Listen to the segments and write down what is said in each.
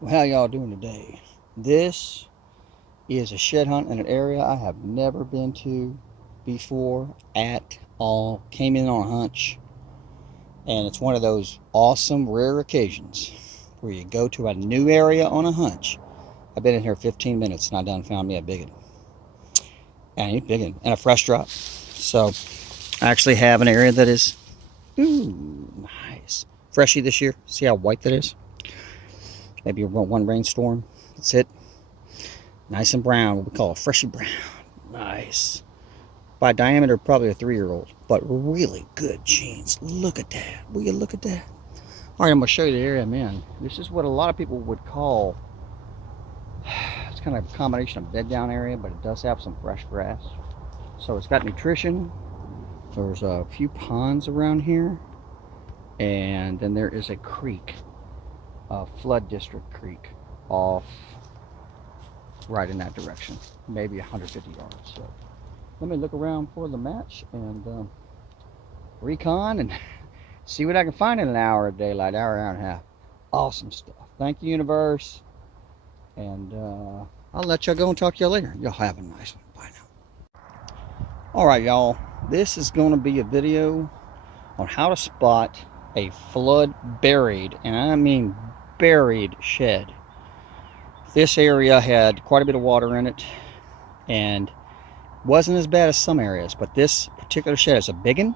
Well, how y'all doing today? This is a shed hunt in an area I have never been to before at all. Came in on a hunch, and it's one of those awesome, rare occasions where you go to a new area on a hunch. I've been in here 15 minutes and I done found me a big one. And a big one, and a fresh drop. So I actually have an area that is, ooh, nice. Freshy this year. See how white that is? Maybe one rainstorm. That's it. Nice and brown, what we call a freshy brown. Nice. By diameter, probably a 3-year-old, but really good genes. Look at that. Will you look at that? All right, I'm going to show you the area I'm in. This is what a lot of people would call, it's kind of a combination of bed down area, but it does have some fresh grass. So it's got nutrition. There's a few ponds around here. And then there is a creek, a flood district creek off right in that direction, maybe 150 yards. So let me look around for the match and recon and see what I can find in an hour of daylight, hour and a half. Awesome stuff. Thank you, universe. And I'll let y'all go and talk to y'all later. Y'all have a nice one. Bye now. All right, y'all. This is going to be a video on how to spot a flood buried, and I mean buried, shed. This area had quite a bit of water in it and wasn't as bad as some areas, but this particular shed is a big one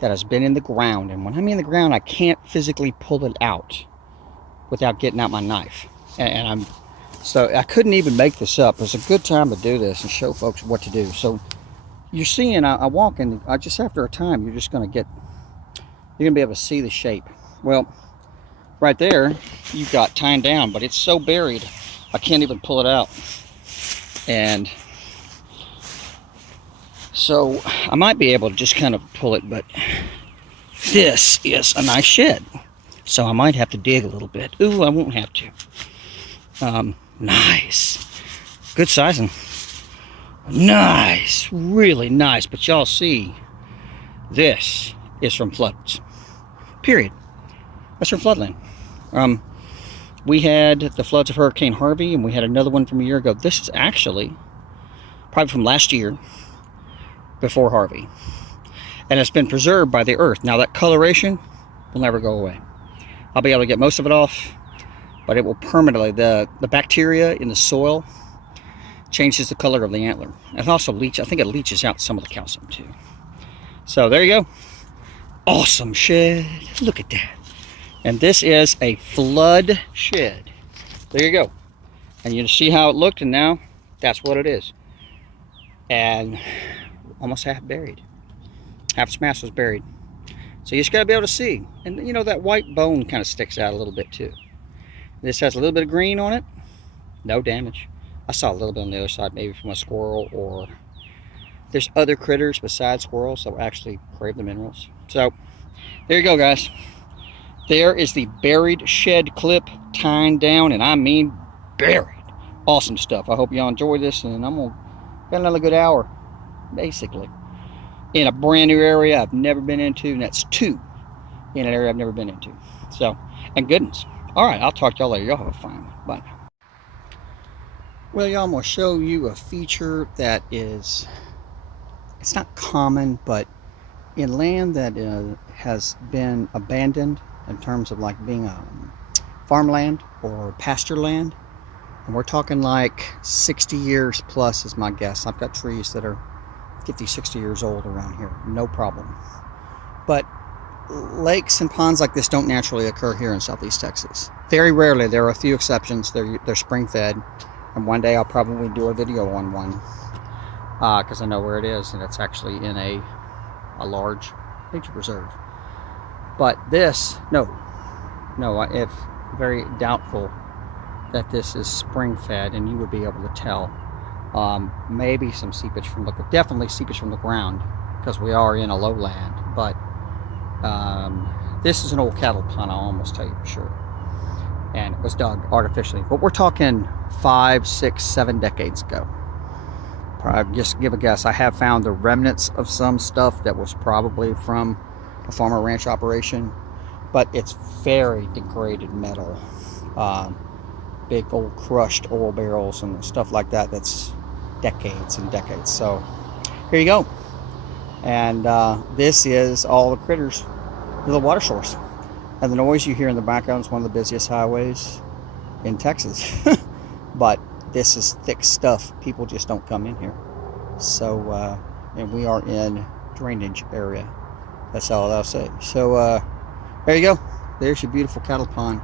that has been in the ground. And when I mean the ground, I can't physically pull it out without getting out my knife. So I couldn't even make this up. It's a good time to do this and show folks what to do. So you're seeing, I walk in, just after a time, you're going to be able to see the shape. Well, right there, you've got tying down, but it's so buried, I can't even pull it out. And so I might be able to just kind of pull it, but this is a nice shed. So I might have to dig a little bit. Ooh, I won't have to. Nice. Good sizing. Nice. Really nice. But y'all see, this is from floods. Period. That's from floodland. We had the floods of Hurricane Harvey, and we had another one from a year ago. This is actually probably from last year before Harvey. And it's been preserved by the earth. Now that coloration will never go away. I'll be able to get most of it off, but it will permanently, the bacteria in the soil changes the color of the antler. And also I think it leaches out some of the calcium too. So there you go. Awesome shed. Look at that. And this is a flood shed. There you go. And you see how it looked, and now that's what it is. And almost half buried. Half its mass was buried. So you just got to be able to see. And you know, that white bone kind of sticks out a little bit too. This has a little bit of green on it. No damage. I saw a little bit on the other side, maybe from a squirrel, or there's other critters besides squirrels that will actually crave the minerals. So there you go, guys. There is the buried shed clip, tying down, and I mean buried. Awesome stuff. I hope y'all enjoy this, and I'm gonna get another good hour, basically, in a brand new area I've never been into, and that's 2 in an area I've never been into. So, and goodness. All right, I'll talk to y'all later. Y'all have a fine one. Bye. Well, y'all, I'm gonna show you a feature that is, it's not common, but in land that has been abandoned, in terms of like being farmland or pasture land, and we're talking like 60 years plus is my guess. I've got trees that are 50, 60 years old around here, no problem. But lakes and ponds like this don't naturally occur here in Southeast Texas. Very rarely. There are a few exceptions. They're spring fed, and one day I'll probably do a video on one because I know where it is, and it's actually in a large nature preserve. But this, no, it's very doubtful that this is spring fed, and you would be able to tell. Maybe some seepage from definitely seepage from the ground, because we are in a lowland. But this is an old cattle pond, I'll almost tell you for sure. And it was dug artificially. But we're talking 5, 6, 7 decades ago. Probably, just give a guess. I have found the remnants of some stuff that was probably from a farm or ranch operation, but it's very degraded metal. big old crushed oil barrels and stuff like that. That's decades and decades. So here you go. And this is all the critters to the water source. And the noise you hear in the background is one of the busiest highways in Texas. But this is thick stuff. People just don't come in here. So, and we are in drainage area. That's all I'll say. So, there you go. There's your beautiful cattle pond.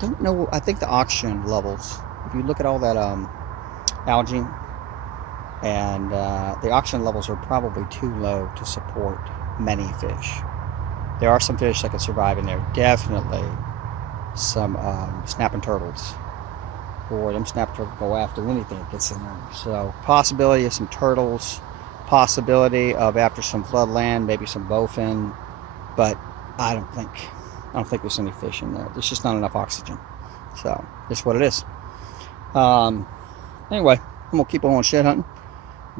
Don't know, I think the oxygen levels, if you look at all that algae, and the oxygen levels are probably too low to support many fish. There are some fish that can survive in there. Definitely some snapping turtles. Boy, them snapping turtles go after anything that gets in there. So possibility of some turtles, possibility of after some floodland, maybe some bowfin, but I don't think there's any fish in there. There's just not enough oxygen. So that's what it is. Anyway, I'm gonna keep on shit hunting.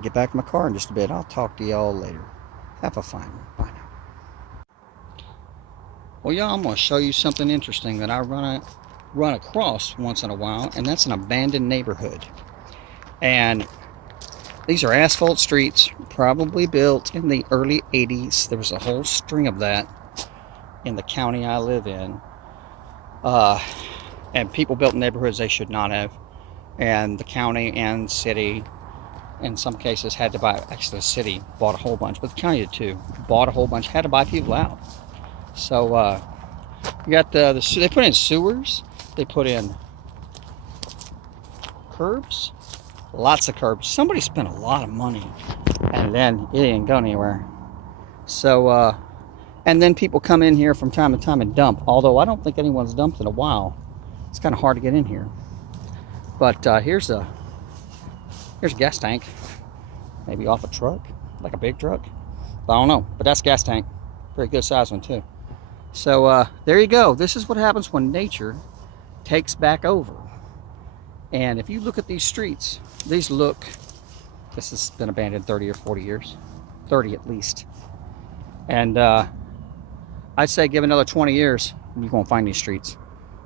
Get back to my car in just a bit. I'll talk to y'all later. Have a fine one. Bye now. Well, y'all, I'm going to show you something interesting that I run across once in a while, and that's an abandoned neighborhood. And these are asphalt streets, probably built in the early 80s. There was a whole string of that in the county I live in. And people built neighborhoods they should not have. And the county and city, in some cases, had to buy, actually the city bought a whole bunch, but the county did too, bought a whole bunch, had to buy people out. So you got they put in sewers, they put in curbs, lots of curbs. Somebody spent a lot of money, and then it didn't go anywhere. So and then people come in here from time to time and dump, although I don't think anyone's dumped in a while. It's kind of hard to get in here. But here's a gas tank, maybe off a truck, like a big truck. I don't know, but that's gas tank. Very good size one too. So there you go. This is what happens when nature takes back over. And if you look at these streets, this has been abandoned 30 or 40 years, 30 at least. And I'd say give another 20 years, you're gonna find these streets.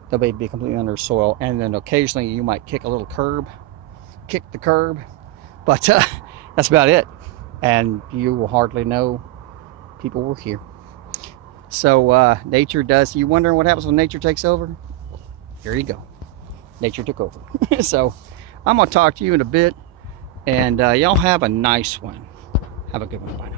They'll be completely under soil, and then occasionally you might kick the curb, but that's about it. And you will hardly know people were here. So nature does. You wondering what happens when nature takes over? Here you go. Nature took over. So I'm gonna talk to you in a bit, and y'all have a nice one. Have a good one. Bye now.